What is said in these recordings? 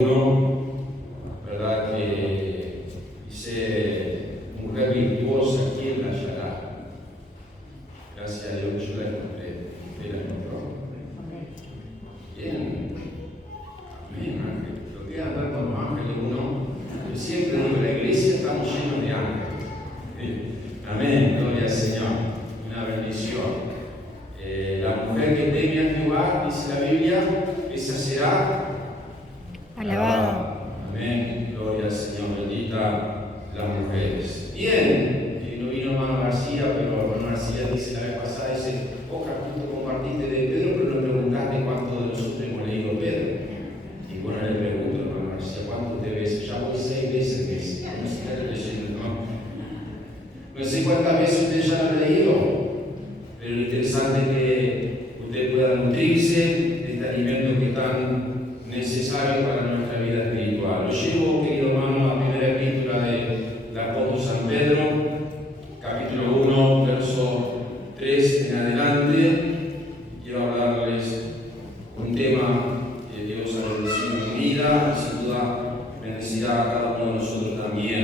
Uno, ¿verdad? Que dice, mujer virtuosa, ¿quién la hallará? Gracias a Dios yo la encontré. ¿Usted la encontró? Bien. Amén, ángel. Lo que andar con los ángeles uno, que siempre en la iglesia estamos llenos de ángeles. ¿Sí? Amén, gloria al Señor. Una bendición. La mujer que teme a Jehová, dice la Biblia, esa será alabado. Amén. Gloria al Señor. Bendita las mujeres. Bien. No vino hermano García, pero hermano García dice la vez pasada, dice, Oscar, tú compartiste de Pedro, pero no preguntaste cuánto de nosotros hemos leído Pedro. Y bueno, le pregunto, hermano García, ¿cuánto te ves? Ya voy 6 veces que sí. No sé qué leyendo, ¿no? No sé cuántas veces usted ya lo ha leído, pero lo interesante es que usted pueda nutrirse de este alimento que es tan necesario para nuestra vida espiritual. Lo llevo, querido hermano, a la primera epístola del apóstol San Pedro, capítulo 1, verso 3 en adelante. Quiero hablarles un tema que Dios ha bendecido en mi vida y sin duda bendecirá a cada uno de nosotros también.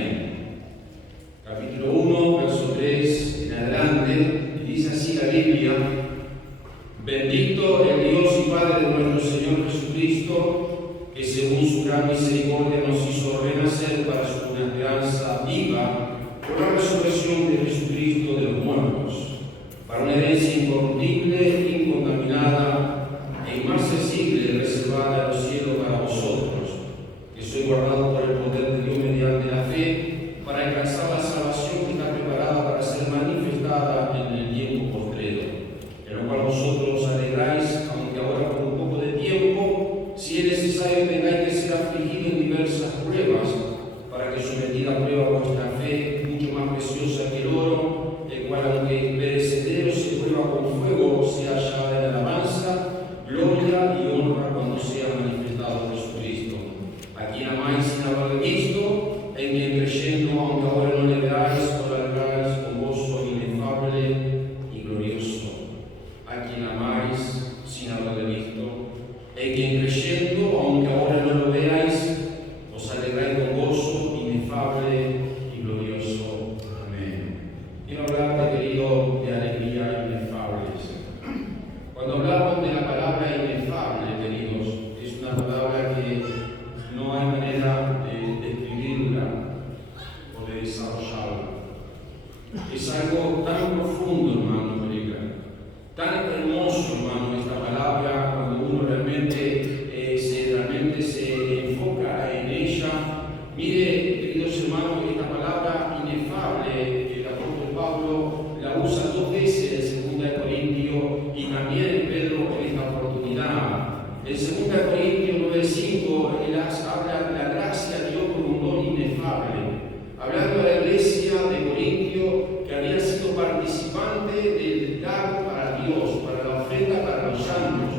Capítulo 1, verso 3 en adelante, y dice así la Biblia: Bendito el Dios y Padre de nuestro Señor Jesucristo, que según su gran misericordia nos hizo renacer para una esperanza viva por la resurrección de Jesucristo de los muertos, para una herencia incorruptible, incontaminada e inmarcesible, reservada en los cielos para vosotros, que sois guardados por el poder de Dios mediante la fe, para alcanzar la salvación que está preparada para ser manifestada en el tiempo postrero, en lo cual vosotros os alegráis, aunque ahora por un poco de tiempo, si es necesario tengáis que ser afligidos en diversas pruebas, para que sometida a prueba vuestra fe, mucho más preciosa que el oro, el cual aunque perecedero se prueba con fuego, sea hallada en alabanza, gloria y honra cuando sea manifestado Jesucristo, a quien amáis sin haberle visto, en quien creyendo, aunque ahora no le veáis, os alegráis con gozo inefable y glorioso, a quien amáis sin haberle visto, en quien creyendo, aunque ahora no lo veáis, os alegráis con gozo inefable y glorioso. Amén. Quiero hablarte, querido, de alegría inefable. Cuando hablamos de la palabra inefable, queridos, es una palabra que no hay manera de describirla o de desarrollarla. Es algo tan profundo, hermano, tan hermoso, hermano, esta palabra, cuando uno realmente se enfoca en ella. Mire, queridos hermanos, esta palabra inefable, el apóstol Pablo la usa 2 veces en 2 Corintios y también Pedro en esta oportunidad. En 2 Corintios 9:5, él habla de la gracia de Dios como un don inefable, hablando de la iglesia de Corintio que había sido participante del dar para Dios, para la ofrenda para los santos,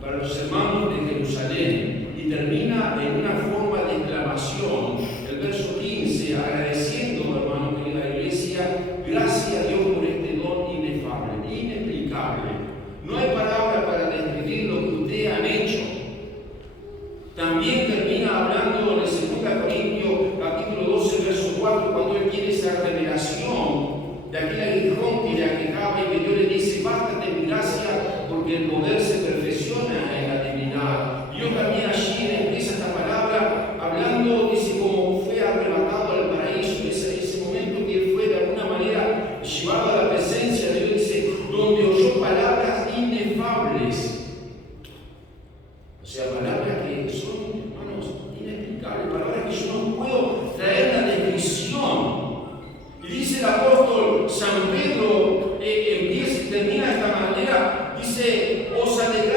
para los hermanos de Jerusalén, y termina en una forma de exclamación, el verso 15, agradeciendo, hermano, que la iglesia, gracias a Dios por este don inefable, inexplicable. No hay palabra para describir lo que ustedes han hecho. También termina hablando en el 2 Corintios, capítulo 12, verso 4, cuando él tiene esa revelación de aquel aguijón que le aquejaba y que Dios le dice: bástate mi gracia, porque el poder se perfecciona en la debilidad. Dios también allí empieza esta palabra hablando, dice, como fue arrebatado al paraíso, ese momento que él fue de alguna manera llevado a la presencia de Dios, dice, donde oyó palabras inefables. O sea, palabras que son, hermanos, inexplicables, palabras que yo no puedo traer la descripción. Y dice el apóstol San Pedro, termina de esta manera, dice, os alegráis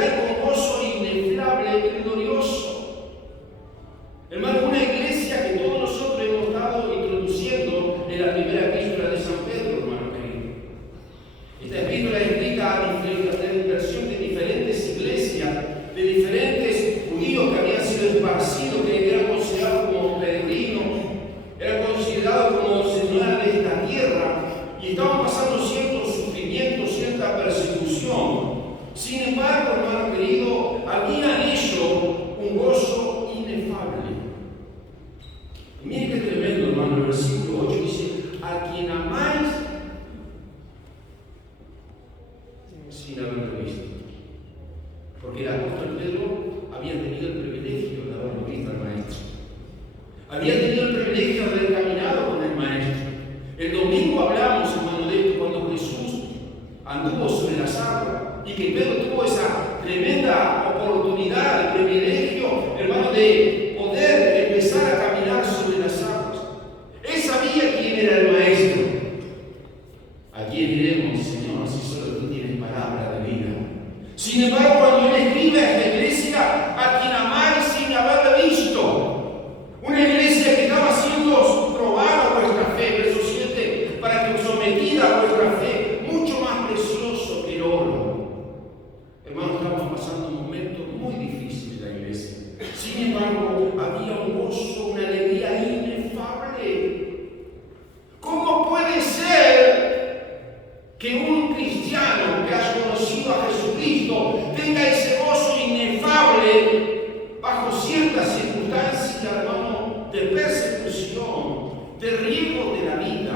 circunstancia, hermano, de persecución, de riesgo de la vida,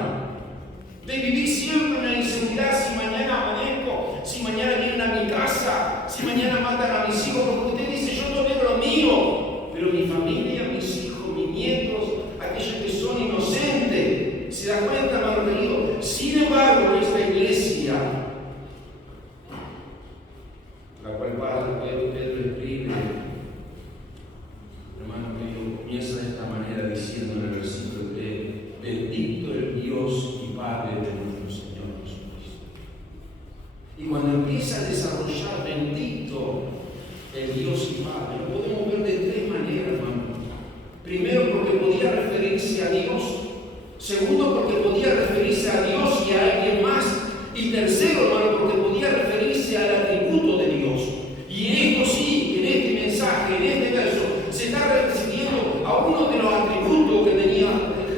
de vivir siempre una inseguridad, si mañana amanezco, si mañana vienen a mi casa, si mañana matan a mis hijos, porque usted dice, yo tolero lo mío, pero mi familia, mis hijos, mis nietos, aquellos que son inocentes, se da cuenta, hermano querido. Sin embargo, esta iglesia, la cual Padre Pedro escribe, hermano querido, comienza de esta manera diciendo en el versículo 3: bendito el Dios y Padre de nuestro Señor Jesucristo. Y cuando empieza a desarrollar bendito el Dios y Padre, lo podemos ver de tres maneras, hermano. Primero, porque podía referirse a Dios. Segundo, porque podía referirse a Dios y a alguien más. Y tercero, hermano, porque podía referirse al atributo de Dios. Y esto sí, en este mensaje, en este verso, se está refiriendo a uno de los atributos que tenía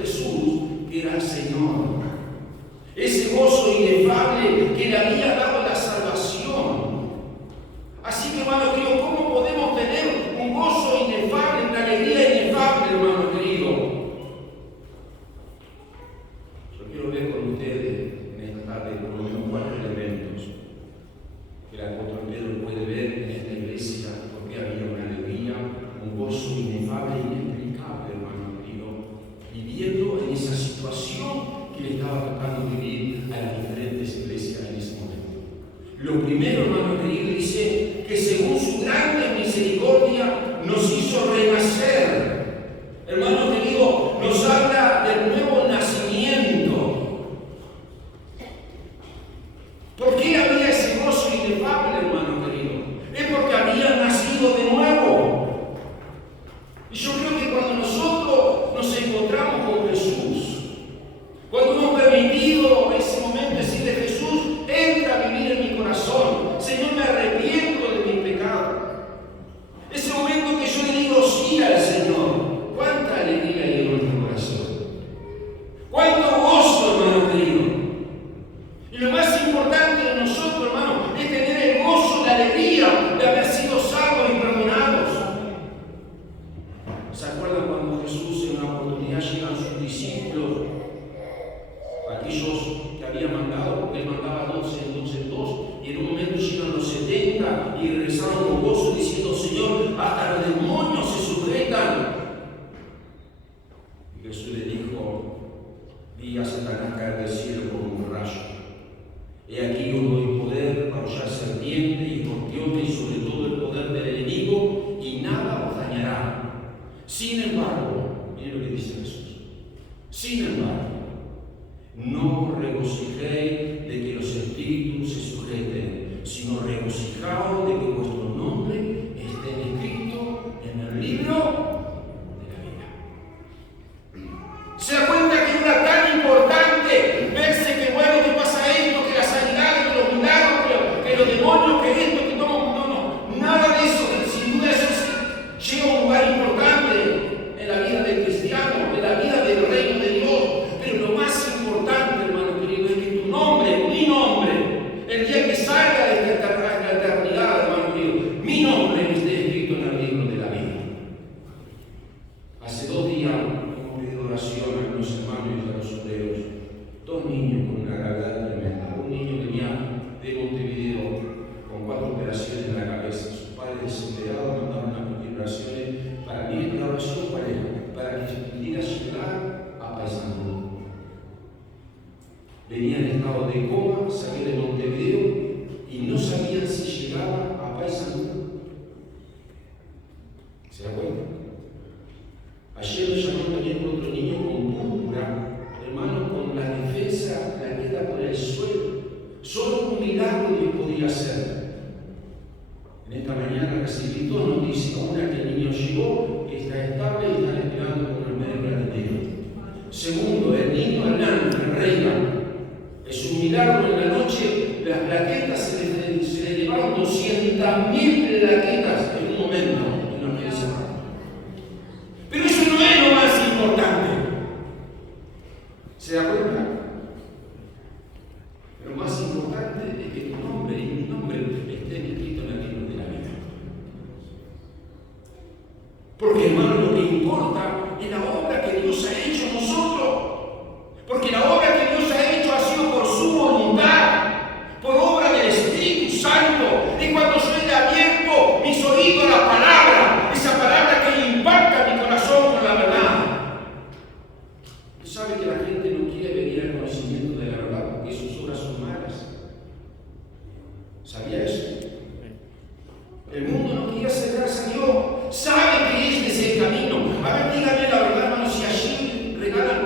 Jesús, que era el Señor. Ese gozo inefable que le había dado la salvación. Así que, hermano querido, ¿cómo podemos tener un gozo inefable, una alegría inefable, hermano querido? Yo quiero ver con ustedes en esta tarde por lo menos 4 elementos que el apóstol Pedro puede ver en esta iglesia, porque había una alegría, un gozo inefable e inexplicable, hermano querido, viviendo en esa situación que le estaba tocando vivir a las diferentes iglesias en ese momento. Lo primero, hermano querido, dice que según su grande misericordia nos hizo renacer. Hermano querido, nos habla del nuevo nacimiento. ¿Por qué había ese gozo inefable, hermano querido? Es porque había nacido de nuevo. Y yo creo que cuando nosotros nos encontramos con Jesús, cuando hemos permitido ese momento de decirle: Jesús, entra a vivir en mi corazón, Señor, me arrepiento de mi pecado. Ese momento que yo le digo sí al Señor, cuánta alegría hay en nuestro corazón, cuánto gozo, hermano querido. Y lo más importante de nosotros, hermano, es tener el gozo, la alegría de haber sido salvos y perdonados. ¿Se acuerdan cuando Jesús en una oportunidad llegan sus discípulos, aquellos que había mandado, porque él mandaba 12, entonces 2, y en un momento llegan los 70 y regresaron con gozo diciendo: Señor, hasta los demonios se sujetan? Y Jesús le dijo: vi a Satanás caer del cielo como un rayo. He aquí yo doy poder para hollar serpientes y escorpiones y sobre todo el poder del enemigo, y nada os dañará. Sin embargo, miren lo que dice Jesús: sin embargo, no os regocijéis de que los espíritus se sujeten, sino regocijaos de que vuestro nombre esté escrito en el libro de la vida. ¿Se da cuenta que era tan importante verse que bueno, que pasa esto, que la sanidad, que los milagros, que los demonios, que esto, que no, nada de eso? Sin duda eso llega a un lugar importante en la vida del cristiano, en la vida del reino de Dios. Pero lo más importante, hermano querido, es que tu nombre, mi nombre, el día que salga de esta eternidad, hermano querido, mi nombre esté escrito en el libro de la vida. Hace 2 días hemos pedido oración a los hermanos y a los obreros. 2 niños con una gravedad tremenda. Un niño venía de Montevideo con 4 operaciones en la cabeza. Sus padres desesperados mandaron unas operaciones para mí. La oración para que pudiera llegar a Paysandú. Venía en estado de coma, salió de Montevideo y no sabían si llegaba a Paysandú. ¿Se da cuenta? Ayer me llamó también otro niño con púrpura, hermano, con la defensa, la queda por el suelo. Solo un milagro Dios podía hacer. En esta mañana recibí 2 noticias. Una, que el niño llegó, que está estable y están esperando con el médico argentino. Segundo, el niño Hernán, en Reina. Es un milagro. En la noche las plaquetas se le llevaron 200.000 plaquetas en un momento. Y no piensa. Pero eso no es lo más importante. ¿Se da cuenta? Lo más importante es que tu nombre y mi nombre estén escritos en el libro de la vida. Porque, hermano le importa es la obra que Dios ha hecho en nosotros. Porque la obra que Dios ha hecho ha sido por su voluntad, por obra del Espíritu Santo. Y cuando yo he abierto mis oídos a la palabra, esa palabra que impacta mi corazón con la verdad. Usted sabe que la gente no quiere venir al conocimiento de la verdad porque sus obras son malas. ¿Sabía eso? El mundo no quiere acercarse a Dios. Sabe que este es el camino. A ver, dígame la verdad, hermano, si allí regalan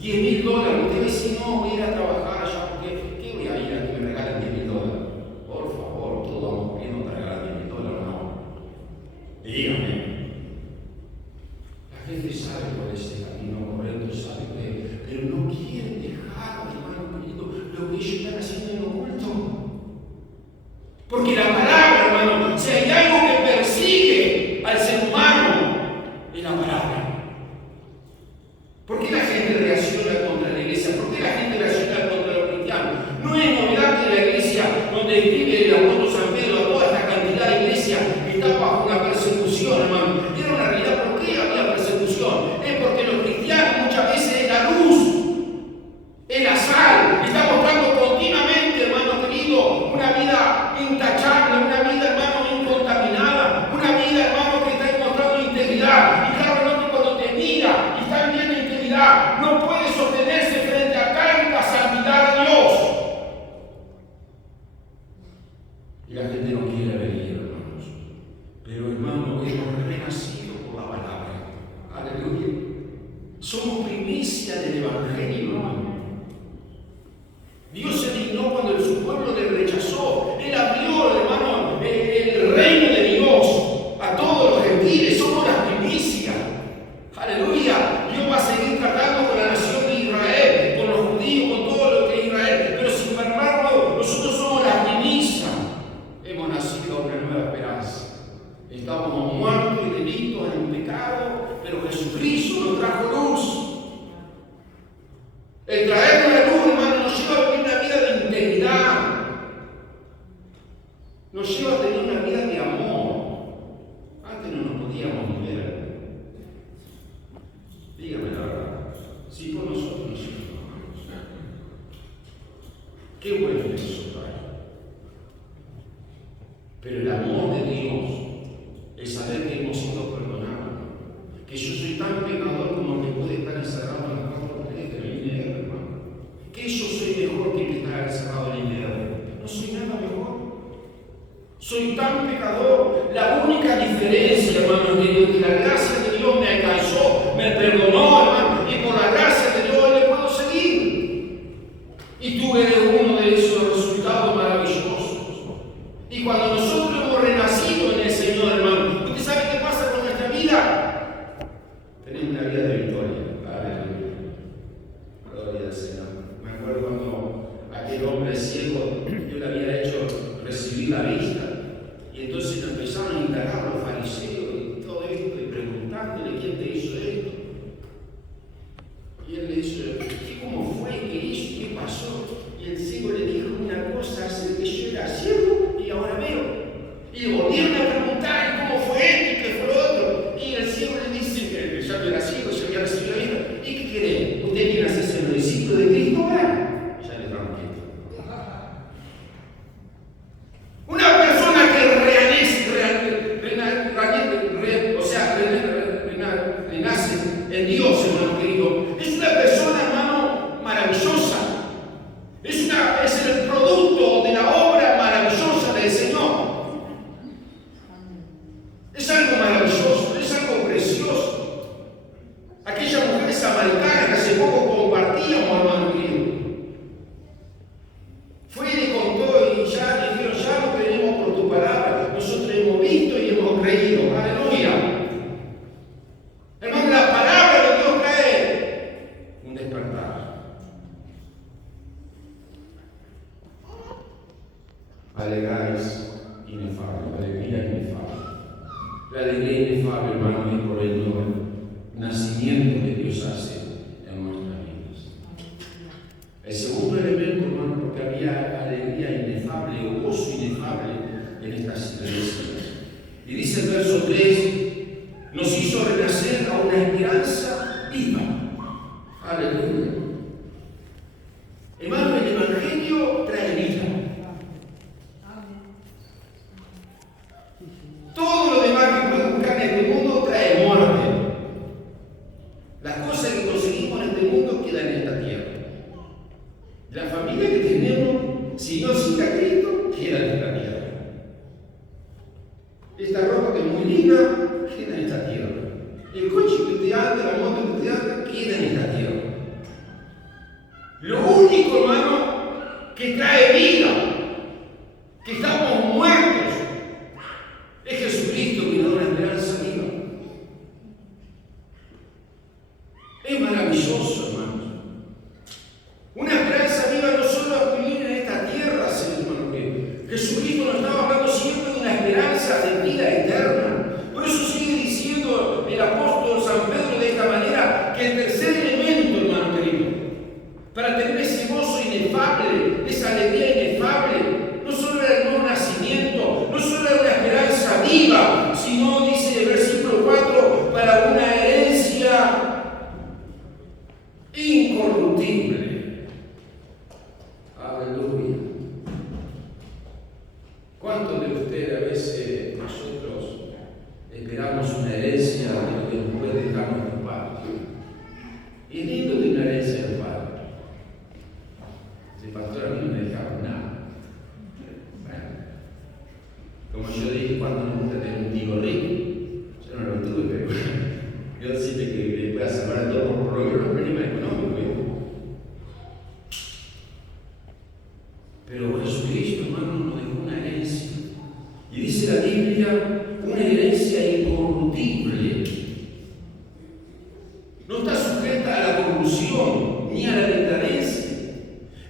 $10,000, usted va a decir, no, voy a ir a trabajar allá, porque ¿qué voy a ir a que me regalen $10,000? Por favor, todos vamos pidiendo para regalar $10,000, no. Dígame. La gente sabe cuál es el camino correcto, sabe que, pero no quieren dejar, hermano querido, lo que ellos están haciendo en oculto. Porque la palabra, hermano, si hay algo que persigue al ser humano, es la palabra. ¿Por qué la gente reacciona contra la iglesia? ¿Por qué la gente reacciona contra los cristianos? No es novedad que la iglesia, donde escribe el apóstol San Pedro a toda esta cantidad de iglesia, está bajo una persecución, hermano. Era una realidad. ¿Por qué había persecución? Es porque los cristianos muchas veces es la luz, es la sal, está mostrando continuamente, hermano querido, una vida intachable, una vida, hermano, incontaminada, una vida, hermano, que está mostrando integridad. Y claro, hermano, cuando te mira y está viviendo integridad, no puede sostenerse frente a tanta santidad de Dios. Y la gente no quiere venir, hermanos. Pero, hermano, hemos renacido por la palabra. Aleluya. Somos primicia del Evangelio, hermano. Dios se dignó cuando su pueblo le rechazó. Él abrió, hermano, el reino de Dios a todos los gentiles. Somos las primicias. Aleluya. Dios va a seguir tratando con la nación de Israel, con los judíos, con todo lo que es Israel. Pero sin embargo, nosotros somos las primicias. Hemos nacido a una nueva esperanza. Estábamos muertos y delitos en pecado, pero Jesucristo nos trajo luz. El traernos la luz, hermano, nos lleva a vivir una vida de integridad. Nos lleva a tener una vida de amor. Antes no nos podíamos ni ver. Dígame la verdad. Si por nosotros nos amamos. Qué bueno es eso, Padre. Pero el amor de Dios es saber que hemos sido perdonados. Que yo soy tan pecador como el que puede estar encerrado en las cuatro paredes del INER, hermano. Que yo soy mejor que el que está encerrado en el INER. No soy nada mejor. Soy tan pecador. La única diferencia, hermano, es que la gracia de Dios me alcanzó, me perdonó, hermano, y por la gracia de Dios le puedo seguir. Y tuve uno de esos resultados maravillosos. Y cuando nosotros hemos renacido en el Señor, hermano, ¿usted sabe qué pasa con nuestra vida? Tenemos una vida de victoria. Aleluya. Gloria al Señor. Me acuerdo cuando aquel hombre ciego, yo le había hecho recibir la vista. Y entonces empezaron a indagar a los fariseos y todo esto, y preguntándole quién te hizo esto. Y él le dice, ¿cómo fue? ¿Qué hizo? ¿Qué pasó? Y el ciego le dijo una cosa, hace que yo era ciego y ahora veo. Y le volvieron a preguntar cómo fue esto y qué fue lo otro. Y el ciego le dice que ya no era ciego, ya había recibido la vida. ¿Y qué cree? ¿Usted quiere hacerse el discípulo de Cristo? Ya le tranquilo. Una persona que renace en Dios, hermano querido, es una persona, hermano, maravillosa. Es el producto de la obra maravillosa del Señor. Es algo maravilloso, es algo precioso. Aquella mujer samaritana que hace poco compartíamos, hermano querido, fue y le contó y ya le dijeron, ya lo tenemos por tu palabra, nosotros hemos visto y hemos creído. Aleluya. Hermano, la palabra de Dios trae un despertar. Alegráis inefable, alegría inefable. La alegría inefable, hermano, es por el nuevo nacimiento que Dios hace en nuestras vidas. El segundo elemento, hermano, porque había alegría inefable o gozo inefable en estas iglesias. Y dice el verso 3, nos hizo renacer desde antes, la muerte desde antes, queda en esta tierra. Lo único, hermano, que trae vida, que estamos muertos, es Jesucristo que nos da una esperanza viva. Es maravilloso, hermanos. Una esperanza viva no solo a vivir en esta tierra, hermano, que Jesucristo nos estaba hablando siempre de una esperanza de vida eterna. Por eso sigue diciendo el apóstol San Pedro de esta manera, que el tercer elemento, hermano querido, para tener ese gozo inefable, esa alegría inefable, no solo era el nuevo nacimiento, no solo era una esperanza viva, sino, dice el versículo 4, para una herencia incorruptible. Aleluya. ¿Cuántos de ustedes a veces nosotros esperamos una herencia de lo que nos puede dejar nuestro Padre? Y es lindo de una herencia del Padre. El pastor a mí no me dejaron nada. Bueno, como yo dije, cuando me gusta tener un tío rico, yo no lo tuve, pero yo siempre que le pueda salvar a todos por lo menos los problemas económicos. Pero Jesucristo, hermano, nos dejó una herencia. Y dice la Biblia, una herencia incorruptible. No está sujeta a la corrupción, ni a la decadencia,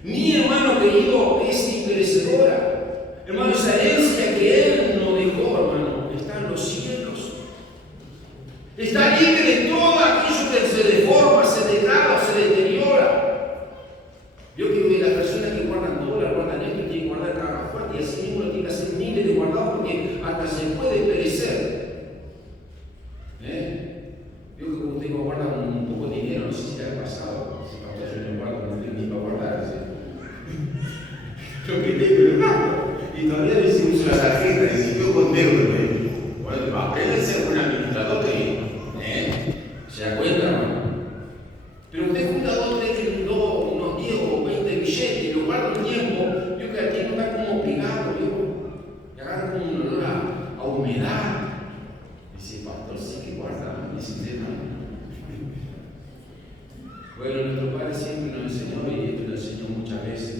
ni, hermano querido, es imperecedora. Hermano, esa herencia que Él nos dejó, hermano, está en los cielos. Está libre de todo aquello que se deforma, se degrada o se deteriora. Yo creo que las personas que guardan dólares, guardan esto, tienen que guardar caja fuerte, y así mismo lo tienen que hacer miles de guardados porque hasta se puede perecer. Yo creo que usted guarda un poco de dinero, no sé si le ha pasado. Si para yo no guardo, no tengo ni para guardar. ¿Sí? Lo que tengo lo gasto. Y todavía le uso la tarjeta y si yo con deuda, bueno, aprende a ser un administrador ¿se da cuenta, hermano? Pero usted junta unos 10 o 20 billetes y lo guarda un tiempo, yo creo que aquí no está como pegado, y agarra como un olor a humedad. Dice, pastor, sí que guarda, dice usted, no. Bueno, nuestro Padre siempre nos enseñó, y esto lo enseñó muchas veces,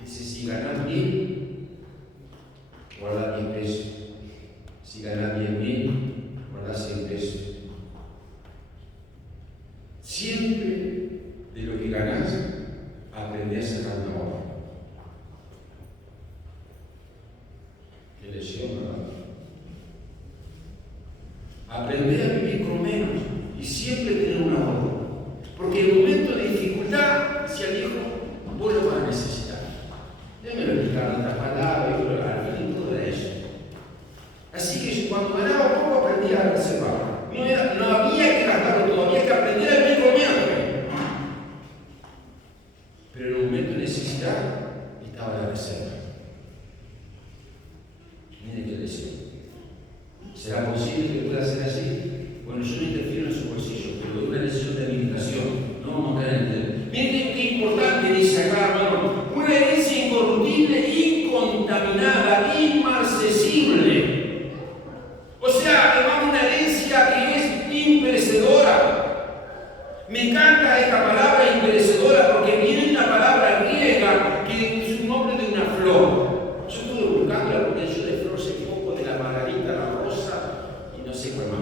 dice, si ganas bien, guarda 10 pesos. Si ganas 10.000, guarda 100 pesos. Siempre de lo que ganás, aprendí a sacar una hora. Qué lección, ¿verdad? Aprendí a vivir con menos y siempre tener una hora. Porque en el momento de dificultad, decía el hijo, vos lo vas a necesitar. Déjame explicar otras palabras, y todo eso. Así que cuando ganaba poco, aprendí a reservar. No había que gastarlo todo, había que aprender a vivir con menos. Pero en un momento de necesidad estaba la reserva. Mire qué deseo. ¿Será posible que pueda ser así? Bueno, yo no interfiero en su bolsillo, pero doy una lección de administración. No vamos a caer en el. Miren qué importante dice acá, hermano. Una herencia incorruptible, incontaminada, inmarcesible. O sea, hermano, una herencia que es imperecedora. Me encanta esta palabra imperecedora porque viene una palabra griega que es un nombre de una flor. Yo estuve buscándola porque yo de flor sé poco, de la margarita, la rosa y no sé cuál más.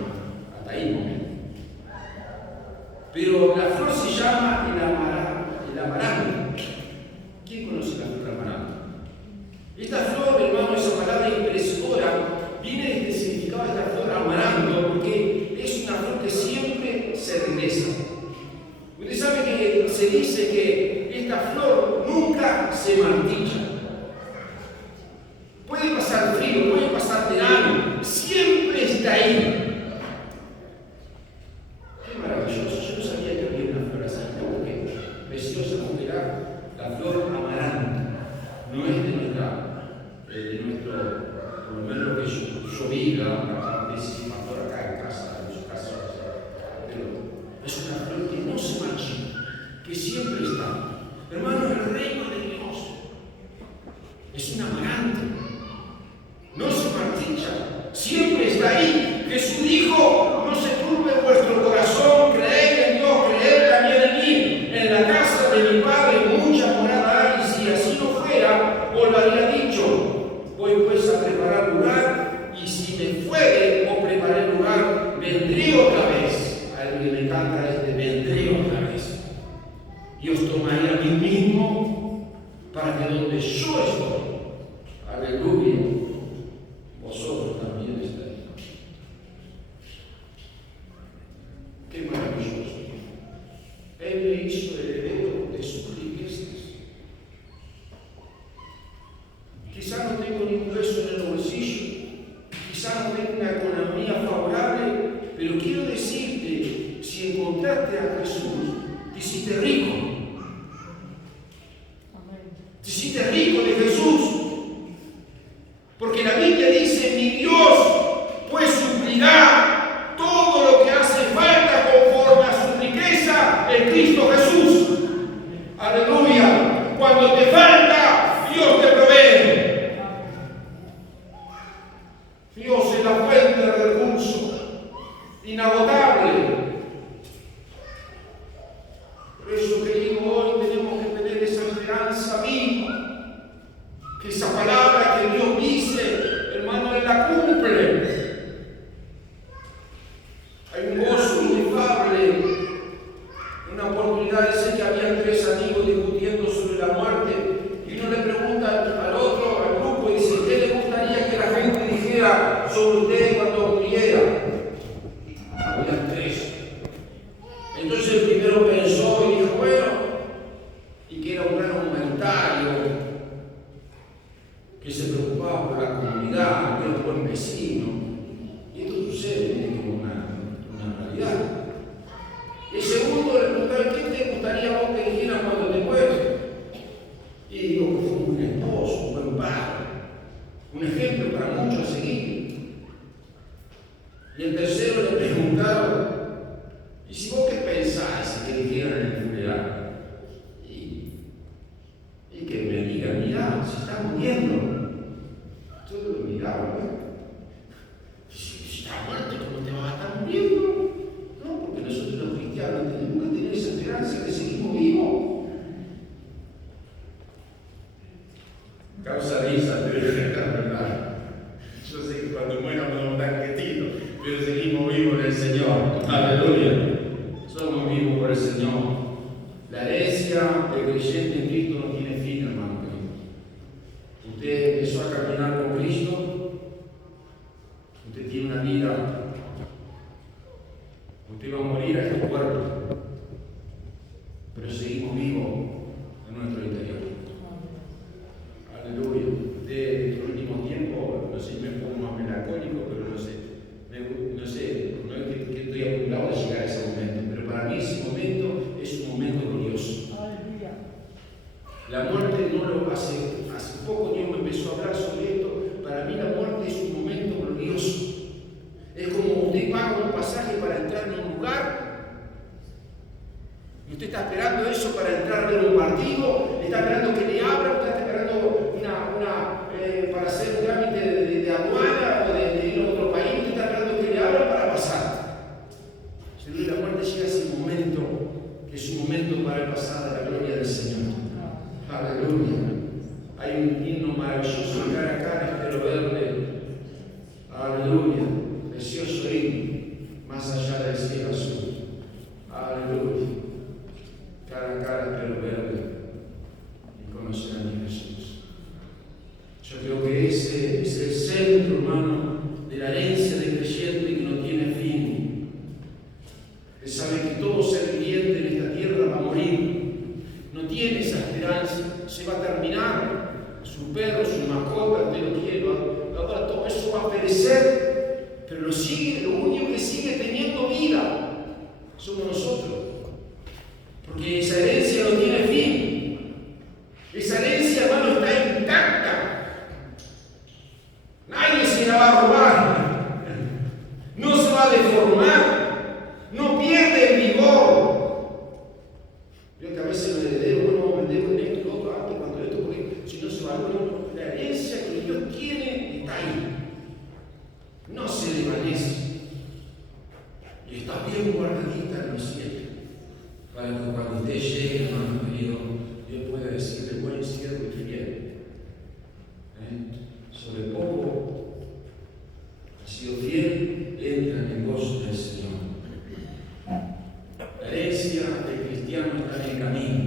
Hasta ahí momento. Pero la flor se llama el amaranto. ¿Quién conoce la flor amaranto? Esta flor, hermano, esa palabra imperecedora, viene desde el significado de esta flor amaranto porque es una flor que siempre se regresa. Usted sabe que se dice que esta flor nunca se marchita. Puede pasar frío, puede pasar verano, siempre está ahí. Qué maravilloso, yo no sabía que había una flor así, porque preciosa como era la flor amaranto. No es de nuestro, por lo menos lo que yo vi, la tantísima flor acá en casa, en su casa. Pero es una flor que no se marchita, que siempre está. Hermano, el reino de Dios es un amaranto. No se marchita, siempre está ahí. Jesús dijo, no se turbe vuestro corazón. a través de vendré otra vez. Y os tomaré a mí mismo para que donde yo estoy, aleluya, vosotros también estáis. Qué maravilloso. Él me hizo heredero de sus riquezas. Quizá no tengo ni un peso en el bolsillo, quizá no tengo una economía favorable, pero quiero decirte, si encontraste a Jesús, te hiciste rico. Te hiciste rico de Jesús. Porque la Biblia dice, mi Dios pues suplirá todo lo que hace falta conforme a su riqueza en Cristo Jesús. Aleluya. Cuando te falta, Dios te provee. Dios es la fuente de recursos, inagotable. Por eso, querido, hoy tenemos que tener esa esperanza viva, que esa palabra que Dios dice, hermano, Él la cumple. Hay un gozo inefable. Una oportunidad dice que habían 3 amigos discutiendo sobre la muerte, y uno le pregunta al otro, al grupo, y dice, ¿qué le gustaría que la gente dijera sobre usted cuando muriera? Había 3. Entonces el primero pensó y dijo, bueno, y que era un gran humanitario, que se preocupaba por la comunidad, que era un buen vecino. Y esto sucede como una realidad. El segundo le preguntaba, ¿qué te gustaría vos que dijeran cuando te mueres? Y digo que fue un buen esposo, un buen padre, un ejemplo para muchos a seguir. Y el tercero le preguntaron, ¿y si vos qué pensáis que dijeran en el funeral? Y que me digan, mirá, se está muriendo. Todo lo miraba, ¿no? Si está muerto, ¿cómo te vas a estar muriendo? No, porque nosotros los cristianos tenemos que tener esa esperanza que seguimos vivos. Causa risa, pero es verdad. Yo sé que cuando muero me da un tanquetito, pero seguimos vivos en el Señor. Aleluya. Somos vivos por el Señor. La herencia del creyente en Cristo no tiene fin, hermano. Usted empezó a caminar con Cristo, usted tiene una vida, usted va a morir a este cuerpo, pero seguimos vivos en nuestro interior. Aleluya. Usted en los últimos tiempos, no sé si me pongo más melancólico, pero no sé, no es que estoy apurado de llegar a ese momento, pero para mí ese momento es un momento glorioso. La muerte no lo hace poco Dios me empezó a hablar sobre esto. Para mí la muerte es un momento glorioso. Es como usted paga un pasaje para entrar en un lugar y usted está esperando eso para entrar a ver un partido, está esperando que le abran, está esperando para hacer un trámite de aduana o de ir a otro país, usted está esperando que le abran para pasar. Señor, la muerte llega a ese momento, que es un momento para el pasar de la gloria del Señor. Aleluya. Hay un himno maravilloso de cara a cara, espero verle. Aleluya. Precioso himno, más allá del cielo azul. Aleluya. Cara a cara, espero verle y conocer a mi Jesús. Yo creo que ese es el centro, hermano, de la herencia del creyente que no tiene fin. Él sabe que todo ser viviente en esta tierra va a morir. No tiene esa esperanza, se va a terminar. Su perro, su mascota, usted lo quiere, ahora todo eso va a perecer, pero lo único que sigue teniendo vida somos nosotros. Porque esa herencia no tiene fin. Esa herencia, hermano, está intacta. Nadie se la va a robar. No se va a deformar. No pierde el vigor. Yo que a veces me debo con esto y lo otro antes, cuando esto, porque si no se valora, la herencia que Dios tiene está ahí. No se desvanece. Y está bien guardadita en los cielos. Para que cuando usted llegue, hermano querido, Dios pueda decirle buen siervo y fiel. Sobre poco ha sido fiel, entra en el gozo del Señor. iglesia, el cristiano está en el camino.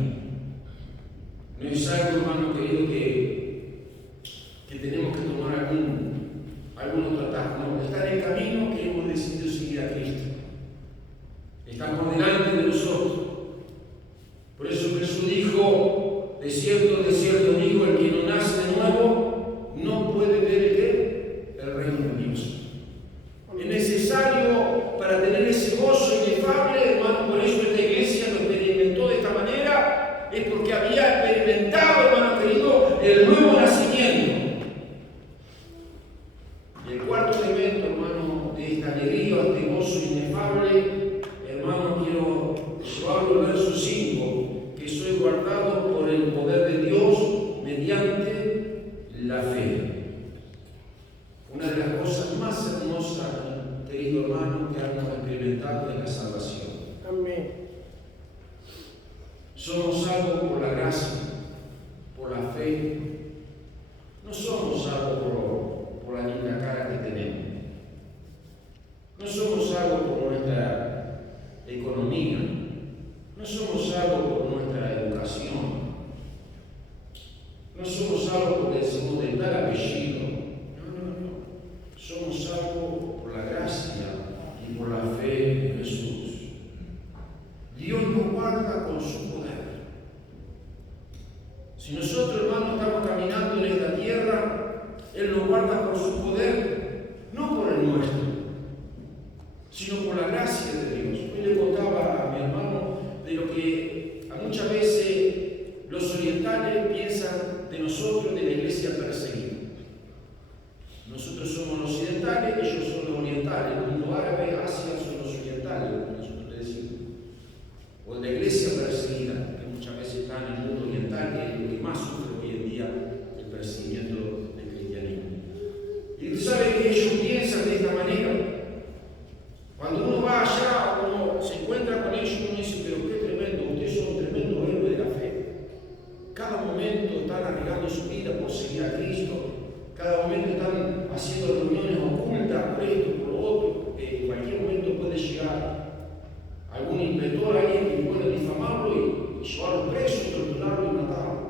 No es algo, hermano querido, que tenemos que tomar algún otro atajo. No, está en el camino que hemos decidido seguir a Cristo. Está por delante de nosotros. Por eso Jesús dijo, de cierto digo, el que no nace de nuevo no puede ver el reino de Dios. Es necesario para tener ese gozo inefable, hermano, por eso esta iglesia lo experimentó de esta manera, es porque había experimentado, hermano querido, el nuevo nacimiento. Y el cuarto elemento, hermano, de esta alegría, este gozo inefable, hermano, quiero llevarlo al verso 5, que soy guardado por el poder de Dios mediante la fe. Una de las cosas más hermosas, querido hermano, que hemos experimentado es la salvación. Amén. Somos salvos por la gracia, por la fe. No somos salvos por la linda cara que tenemos. No somos salvos por nuestra economía. No somos salvos por nuestra educación. No somos salvos porque decimos de tal apellido. No. Somos salvos por la gracia y por la fe en Jesús. Dios nos guarda con su poder. Si nosotros, hermanos, estamos caminando en esta tierra, Él nos guarda por su poder, no por el nuestro, sino por la gracia de Dios. Hoy le contaba a mi hermano de lo que muchas veces los orientales piensan de nosotros, de la iglesia perseguida. Nosotros somos los occidentales, ellos son los orientales. El mundo árabe, Asia son los orientales, como nosotros le decimos. O la iglesia perseguida, que muchas veces está en el mundo oriental, que es lo que más sufre hoy en día el perseguimiento del cristianismo. Y usted sabe que ellos piensan de esta manera. Cuando uno va allá, uno se encuentra con ellos, uno dice, pero qué tremendo, ustedes son tremendos héroes de la fe. Cada momento están arriesgando su vida por seguir a Cristo. Cada momento están haciendo reuniones ocultas por esto, por lo otro. En cualquier momento puede llegar algún inspector, alguien que pueda difamarlo y llevarlo preso, torturarlo y matarlo.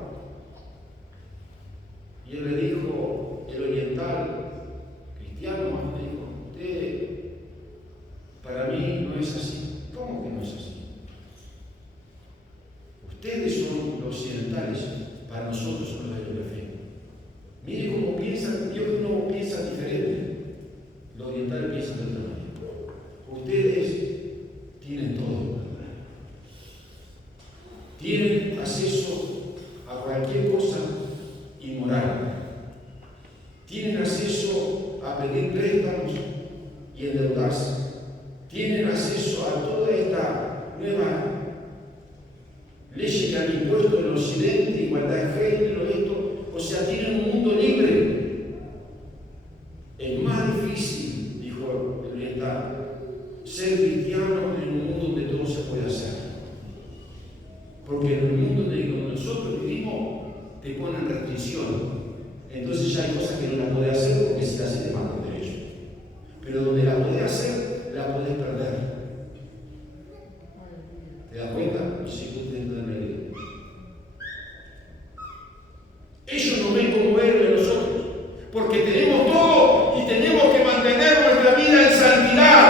Y él le dijo, el oriental cristiano, le dijo, usted, para mí no es así. ¿Cómo que no es así? Ustedes son los occidentales, para nosotros son los héroes de fe. Mire cómo piensan, Dios no piensa diferente. Los orientales piensan de otra manera. Ustedes tienen todo. Tienen acceso a cualquier cosa inmoral. Tienen acceso a pedir préstamos y endeudarse. Tienen acceso a toda esta nueva ley que han impuesto en el occidente, igualdad de género, esto. O sea, tienen un mundo libre. Es más difícil, dijo el oriental, ser cristiano en un mundo donde todo se puede hacer. Porque en el mundo donde nosotros vivimos te ponen restricciones. Entonces ya hay cosas que no las podés hacer porque si las haces te matan derecho. Pero donde la podés hacer, la podés perder. ¿Te das cuenta? No sé si ustedes entienden la idea. Ellos nos ven como héroes de nosotros, porque tenemos todo y tenemos que mantener nuestra vida en santidad,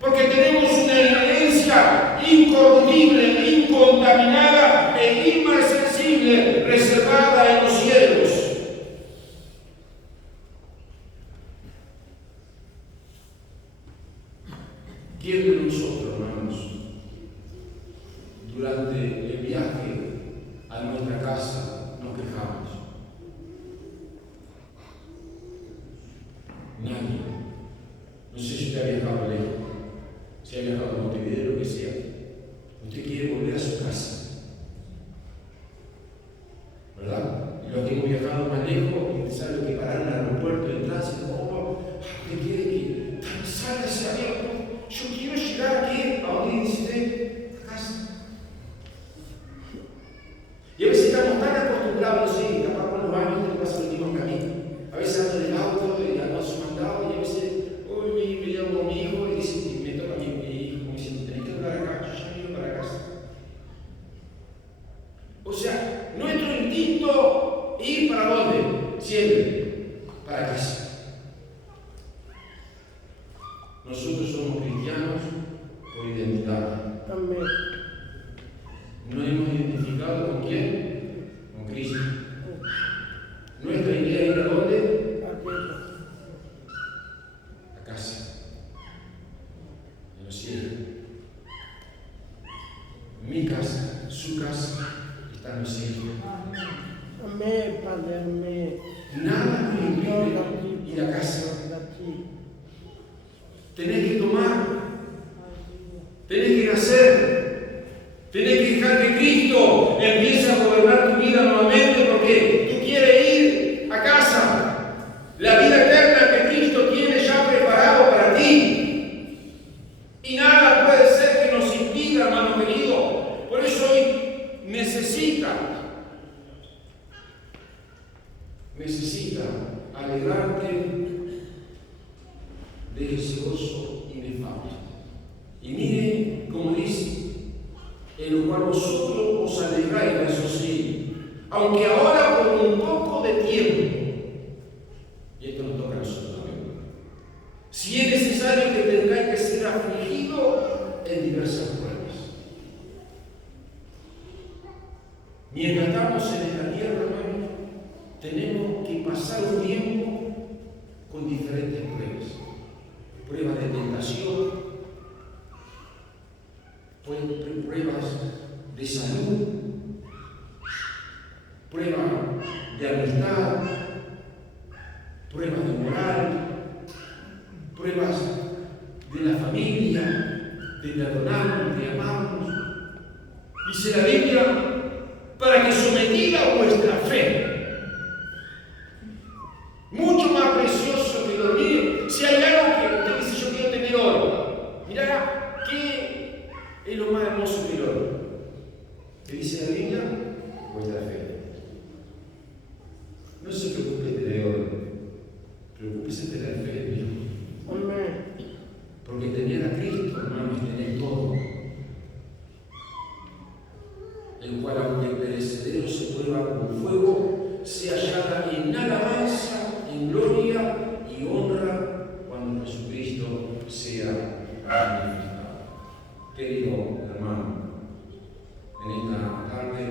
porque tenemos una herencia incorruptible, incontaminada e inmarcesible, reservada en los cielos. ¿Quién de nosotros, hermanos, durante el viaje a nuestra casa nos quejamos? Nadie. No sé si usted ha viajado lejos, si ha viajado a Montevideo, lo que sea. Usted quiere volver a su casa, ¿verdad? Y los que hemos viajado más lejos, sabe lo que parar en el aeropuerto, en el tránsito, usted quiere que salga ese avión. Yo quiero llegar aquí, a donde dice usted, a casa. Y a veces estamos tan acostumbrados, sí, capaz con los años te pasa el último camino. A veces ando en el auto y ando a su mandado y a veces, me llamo a mi hijo y dice, me toca a mi hijo, como diciendo, tenés que hablar acá, yo ya vivo mi casa, su casa, está en el cielo. Amén, Padre, amén. Nada me impide ir a casa. Tenés que tomar, tenés que nacer, tenés que dejar que Cristo empiece a gobernar tu vida nuevamente, porque tú quieres ir a casa. La vida eterna que Cristo tiene ya preparado para ti. Y nada puede ser que nos impida, hermano querido. Por eso hoy necesita alegrarte de ese gozo inefable. Y mire cómo dice, en lo cual vosotros os alegráis, eso sí, aunque ahora por un poco de tiempo, y esto nos toca a nosotros también, si es necesario que tengáis que ser afligidos en diversas pruebas. Mientras estamos en esta tierra, hermano, tenemos que pasar un tiempo con diferentes pruebas. Pruebas de tentación, pruebas de salud, pruebas de amistad, pruebas de moral, pruebas de la familia, de perdonarnos, de amarnos. Dice la Biblia, para que sometida a vuestra fe, mucho más precioso que dormir. Si hay algo que usted dice, yo quiero tener oro, mirá, ¿qué es lo más hermoso que el oro? ¿Qué dice la Biblia? Vuestra fe. No se preocupe de tener oro, preocúpese de tener fe en Dios. Amén. Porque tener a Cristo, hermano, es tener todo. El cual, aunque perecedero se prueba con fuego, se hallará en alabanza, en gloria y honra cuando Jesucristo sea magnificado. Querido hermano, en esta tarde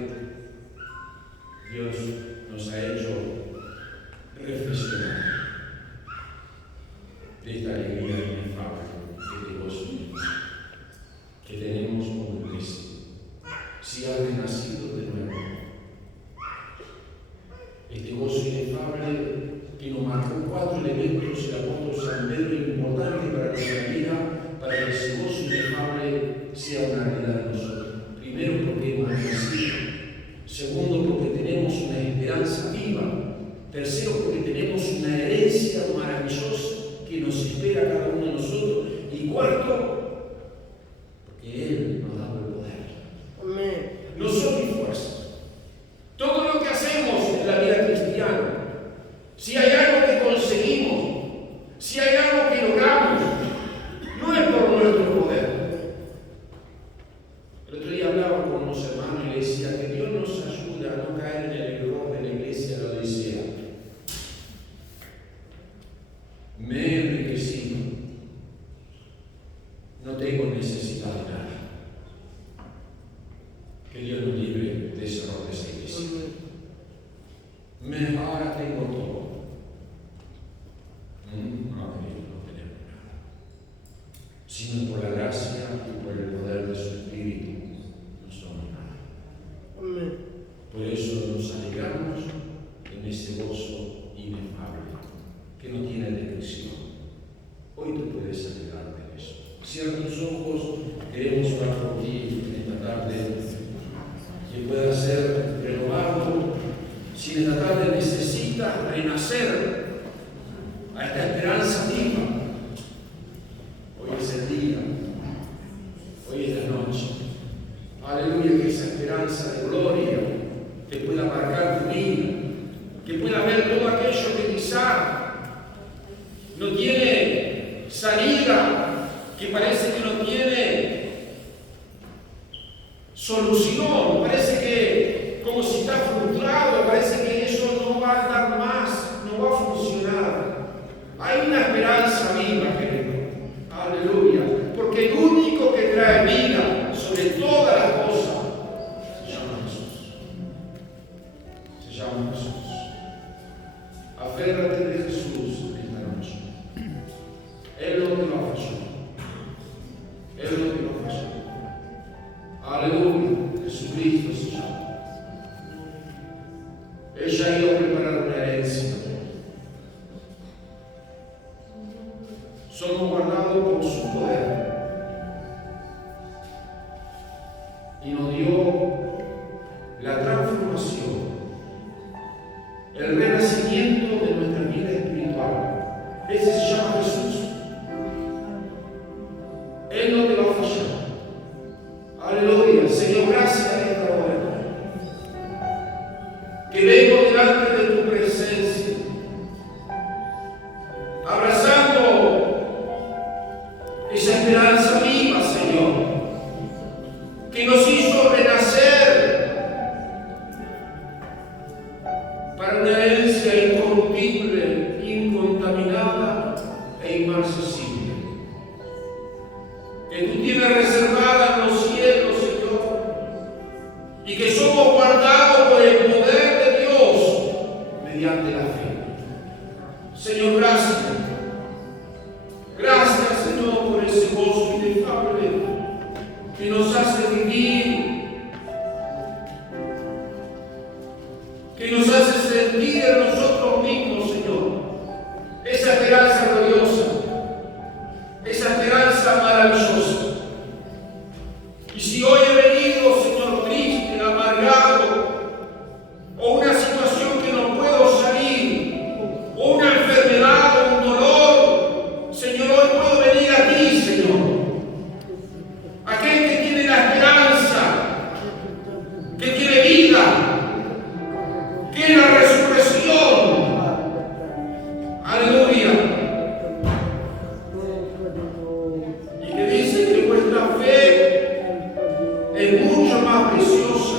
Dios nos ha hecho reflexionar de esta alegría inefable, de este gozo que tenemos como iglesia. Si has nacido de nuevo, este gozo inefable que nos marcó 4 elementos el apóstol San Pedro, importante para nuestra vida, para que ese gozo inefable sea una realidad de nosotros. Primero, porque hemos nacido. Segundo, porque tenemos una esperanza viva. Tercero, porque tenemos una herencia maravillosa que nos espera a cada uno de nosotros. Y cuarto, porque Él nos ha dado el poder. Amén. No son mis fuerzas. Todo lo que hacemos en la vida cristiana, si hay algo que conseguimos, si hay algo que logramos, no es por nuestro poder. El otro día hablaba con unos hermanos y les decía que Dios nos ayuda a no caer en el error de la iglesia de la Odisea. Me he enriquecido, no tengo necesidad de nada. Que Dios nos libre de ese error de esa iglesia. Ahora tengo todo. No tenemos nada. Sino por la gracia y por el poder de su Espíritu, no somos nada. Amén. Por eso nos alegramos en ese gozo inefable, que no tiene descripción. Hoy tú puedes alegrarte en eso. Cierra tus ojos, queremos orar por ti en esta tarde, que pueda ser renovado. Si en esta tarde necesitas renacer a esta esperanza viva, hoy es el día, hoy es la noche. Aleluya, que esa esperanza de gloria te pueda marcar tu vida, que pueda ver todo aquello que quizá no tiene salida, que parece que no tiene solución, parece que como si está frustrado, parece que eso no va a dar más, no va a funcionar. Hay una esperanza viva, querido. Aleluya. Porque el único que trae vida sobre todas las cosas se llama Jesús. Se llama Jesús. Aférrate de Jesús esta noche. Él no te va a fallar. Él no te va a fallar. Aleluya. y nos dio la transformación, el renacimiento de nuestra vida espiritual. Ese se llama Jesús. Él no te va a fallar. Aleluya. Señor, gracias en esta hora. Que vengo delante de tu presencia, abrazando esa esperanza viva, Señor, que nos hizo renacer para una herencia incorruptible, incontaminada e inmarcesible, que tú tienes reservada en los cielos, Señor, y que somos guardados por el poder de Dios mediante la fe. Señor, gracias. Gracias, Señor, por ese gozo inefable que nos hace vivir, que nos hace sentir en nosotros mismos, Señor, esa esperanza gloriosa, esa esperanza maravillosa. Y si hoy he venido, Señor, triste, amargado, o una situación que no puedo salir, o una enfermedad, o un dolor, Señor, hoy puedo venir a ti, Señor. Aquel que tiene la esperanza, que tiene vida, que es la resurrección. Aleluya. Y que dice que vuestra fe es mucho más preciosa